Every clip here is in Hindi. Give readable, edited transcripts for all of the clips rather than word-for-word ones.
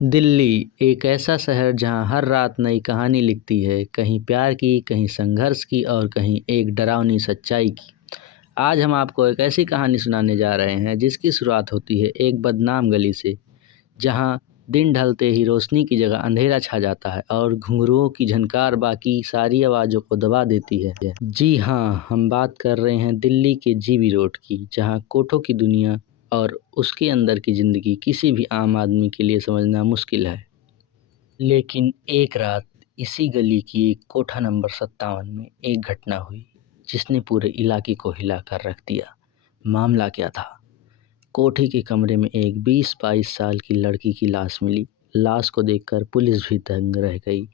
दिल्ली एक ऐसा शहर जहां हर रात नई कहानी लिखती है, कहीं प्यार की, कहीं संघर्ष की और कहीं एक डरावनी सच्चाई की। आज हम आपको एक ऐसी कहानी सुनाने जा रहे हैं जिसकी शुरुआत होती है एक बदनाम गली से, जहां दिन ढलते ही रोशनी की जगह अंधेरा छा जाता है और घुंघरुओं की झनकार बाकी सारी आवाज़ों को दबा देती है। जी हाँ, हम बात कर रहे हैं दिल्ली के जीबी रोड की, जहां कोठों की दुनिया और उसके अंदर की ज़िंदगी किसी भी आम आदमी के लिए समझना मुश्किल है। लेकिन एक रात इसी गली की एक कोठा नंबर 57 में एक घटना हुई जिसने पूरे इलाके को हिला कर रख दिया। मामला क्या था? कोठे के कमरे में एक 20-22 साल की लड़की की लाश मिली। लाश को देखकर पुलिस भी दंग रह गई,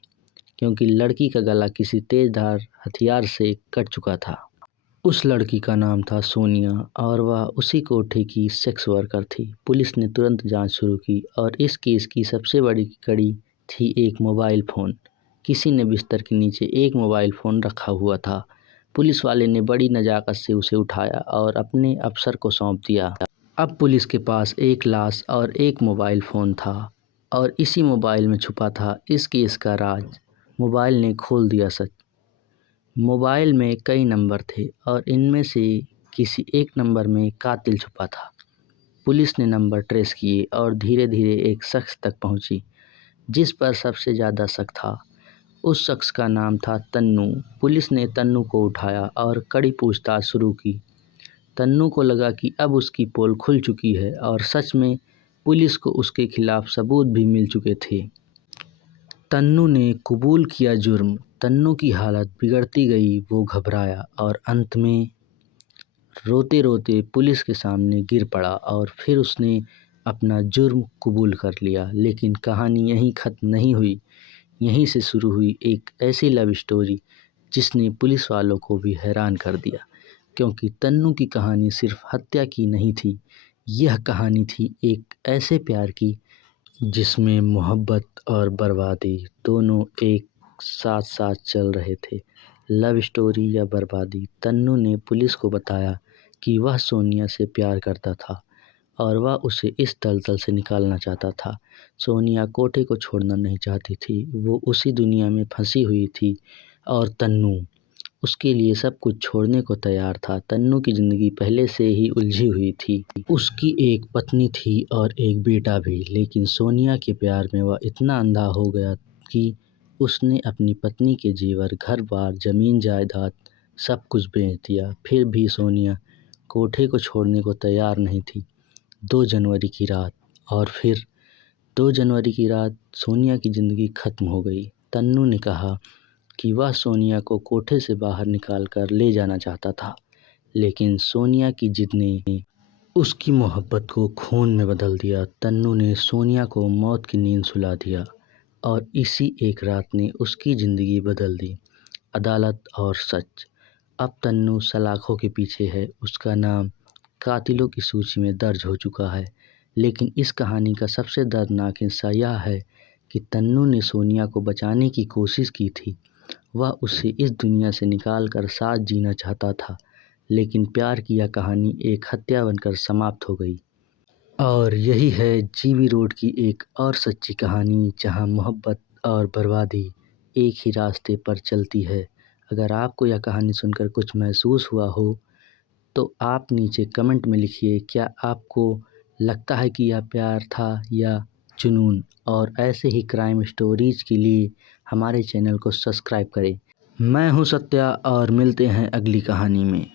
क्योंकि लड़की का गला किसी तेजधार हथियार से कट चुका था। उस लड़की का नाम था सोनिया और वह उसी कोठे की सेक्स वर्कर थी। पुलिस ने तुरंत जांच शुरू की और इस केस की सबसे बड़ी कड़ी थी एक मोबाइल फ़ोन। किसी ने बिस्तर के नीचे एक मोबाइल फ़ोन रखा हुआ था। पुलिस वाले ने बड़ी नज़ाकत से उसे उठाया और अपने अफसर को सौंप दिया। अब पुलिस के पास एक लाश और एक मोबाइल फ़ोन था और इसी मोबाइल में छुपा था इस केस का राज। मोबाइल ने खोल दिया सच। मोबाइल में कई नंबर थे और इनमें से किसी एक नंबर में कातिल छुपा था। पुलिस ने नंबर ट्रेस किए और धीरे धीरे एक शख्स तक पहुंची जिस पर सबसे ज़्यादा शक था। उस शख्स का नाम था तन्नू। पुलिस ने तन्नू को उठाया और कड़ी पूछताछ शुरू की। तन्नू को लगा कि अब उसकी पोल खुल चुकी है और सच में पुलिस को उसके खिलाफ सबूत भी मिल चुके थे। तन्नू ने कबूल किया जुर्म। तन्नू की हालत बिगड़ती गई, वो घबराया और अंत में रोते रोते पुलिस के सामने गिर पड़ा और फिर उसने अपना जुर्म कबूल कर लिया। लेकिन कहानी यहीं ख़त्म नहीं हुई। यहीं से शुरू हुई एक ऐसी लव स्टोरी जिसने पुलिस वालों को भी हैरान कर दिया, क्योंकि तन्नू की कहानी सिर्फ हत्या की नहीं थी, यह कहानी थी एक ऐसे प्यार की जिसमें मोहब्बत और बर्बादी दोनों एक साथ साथ चल रहे थे। लव स्टोरी या बर्बादी? तन्नू ने पुलिस को बताया कि वह सोनिया से प्यार करता था और वह उसे इस दलदल से निकालना चाहता था। सोनिया कोठे को छोड़ना नहीं चाहती थी, वो उसी दुनिया में फंसी हुई थी और तन्नू उसके लिए सब कुछ छोड़ने को तैयार था। तन्नू की ज़िंदगी पहले से ही उलझी हुई थी। उसकी एक पत्नी थी और एक बेटा भी, लेकिन सोनिया के प्यार में वह इतना अंधा हो गया कि उसने अपनी पत्नी के जेवर, घर-बार, ज़मीन जायदाद सब कुछ बेच दिया। फिर भी सोनिया कोठे को छोड़ने को तैयार नहीं थी। 2 जनवरी की रात और फिर 2 जनवरी की रात सोनिया की ज़िंदगी ख़त्म हो गई। तन्नू ने कहा कि वह सोनिया को कोठे से बाहर निकाल कर ले जाना चाहता था, लेकिन सोनिया की जिद ने उसकी मोहब्बत को खून में बदल दिया। तन्नू ने सोनिया को मौत की नींद सुला दिया और इसी एक रात ने उसकी ज़िंदगी बदल दी। अदालत और सच। अब तन्नू सलाखों के पीछे है, उसका नाम कातिलों की सूची में दर्ज हो चुका है। लेकिन इस कहानी का सबसे दर्दनाक हिस्सा यह है कि तन्नू ने सोनिया को बचाने की कोशिश की थी। वह उसे इस दुनिया से निकाल कर साथ जीना चाहता था, लेकिन प्यार की यह कहानी एक हत्या बनकर समाप्त हो गई। और यही है जीबी रोड की एक और सच्ची कहानी, जहां मोहब्बत और बर्बादी एक ही रास्ते पर चलती है। अगर आपको यह कहानी सुनकर कुछ महसूस हुआ हो तो आप नीचे कमेंट में लिखिए, क्या आपको लगता है कि यह प्यार था या जुनून? और ऐसे ही क्राइम स्टोरीज़ के लिए हमारे चैनल को सब्सक्राइब करें। मैं हूं सत्या और मिलते हैं अगली कहानी में।